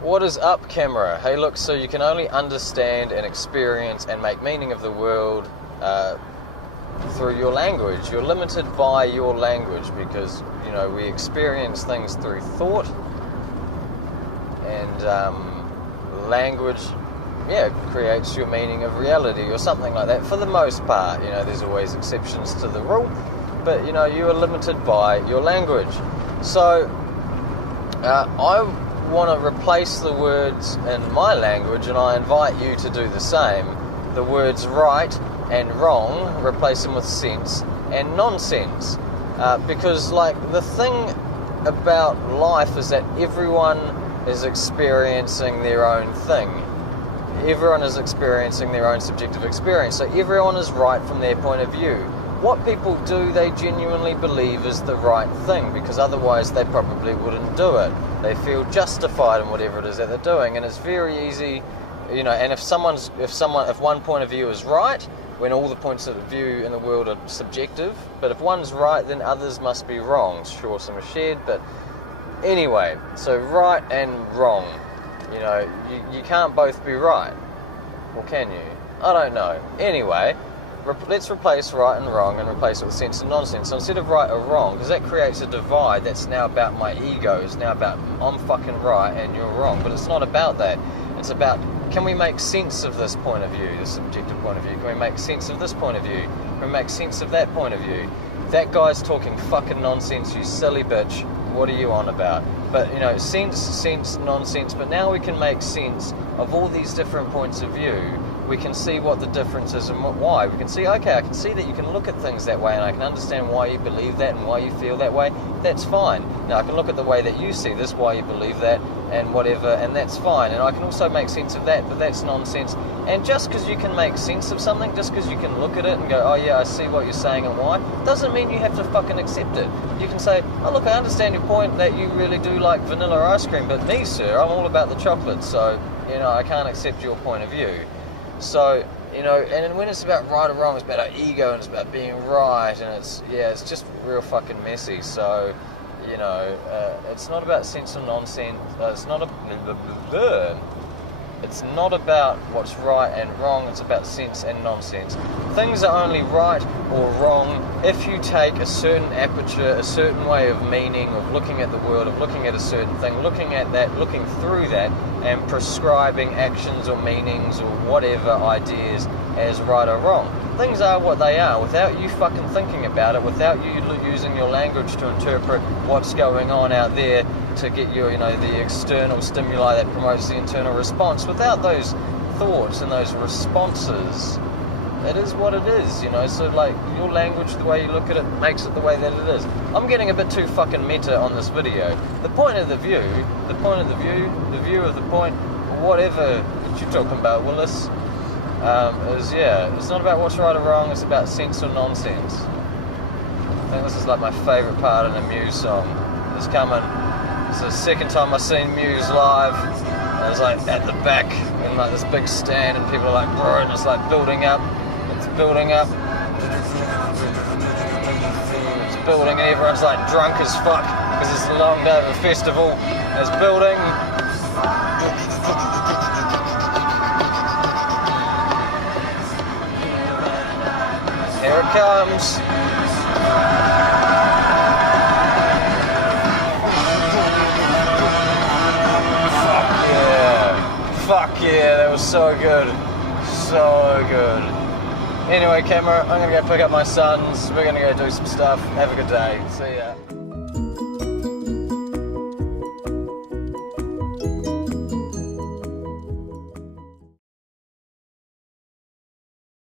What is up, camera? Hey, look, so you can only understand and experience and make meaning of the world through your language. You're limited by your language because, you know, we experience things through thought, and language, creates your meaning of reality or something like that for the most part. You know, there's always exceptions to the rule, but, you know, you are limited by your language. So, I want to replace the words in my language, and I invite you to do the same. The words right and wrong, replace them with sense and nonsense. Because, like, the thing about life is that everyone is experiencing their own thing. Everyone is experiencing their own subjective experience. So everyone is right from their point of view. What people do, they genuinely believe is the right thing, because otherwise they probably wouldn't do it. They feel justified in whatever it is that they're doing, and it's very easy, you know. And if one point of view is right, when all the points of view in the world are subjective, but if one's right, then others must be wrong. Sure, some are shared, but anyway. So right and wrong, you know, you can't both be right, or can you? I don't know. Anyway. Let's replace right and wrong and replace it with sense and nonsense. So instead of right or wrong, because that creates a divide that's now about my ego, it's now about I'm fucking right and you're wrong. But it's not about that. It's about, can we make sense of this point of view, this subjective point of view? Can we make sense of this point of view? Can we make sense of that point of view? That guy's talking fucking nonsense, you silly bitch. What are you on about? But, you know, sense, nonsense. But now we can make sense of all these different points of view. We can see what the difference is and why. We can see, okay, I can see that you can look at things that way, and I can understand why you believe that and why you feel that way. That's fine. Now, I can look at the way that you see this, why you believe that, and whatever, and that's fine. And I can also make sense of that, but that's nonsense. And just because you can make sense of something, just because you can look at it and go, oh yeah, I see what you're saying and why, doesn't mean you have to fucking accept it. You can say, oh look, I understand your point that you really do like vanilla ice cream, but me, sir, I'm all about the chocolate, so, you know, I can't accept your point of view. So, you know, and when it's about right or wrong, it's about our ego and it's about being right, and it's just real fucking messy. So, you know, it's not about sense or nonsense. It's not about what's right and wrong. It's about sense and nonsense. Things are only right or wrong if you take a certain aperture, a certain way of meaning, of looking at the world, of looking at a certain thing, looking at that, looking through that, and prescribing actions or meanings or whatever ideas as right or wrong. Things are what they are without you fucking thinking about it, without you using your language to interpret what's going on out there to get your, you know, the external stimuli that promotes the internal response. Without those thoughts and those responses, it is what it is, you know. So, like, your language, the way you look at it, makes it the way that it is. I'm getting a bit too fucking meta on this video. The point of the view, the view of the point, whatever that you're talking about, Willis, is, it's not about what's right or wrong, it's about sense or nonsense. I think this is like my favourite part in a Muse song. It's coming. It's the second time I've seen Muse live. I was like at the back in like this big stand, and people are like, bro, and it's like building up. It's building up. It's building, and everyone's like drunk as fuck because it's a long day of a festival. It's building. Here it comes. Fuck yeah, that was so good. So good. Anyway, camera, I'm gonna go pick up my sons. We're gonna go do some stuff. Have a good day. See ya.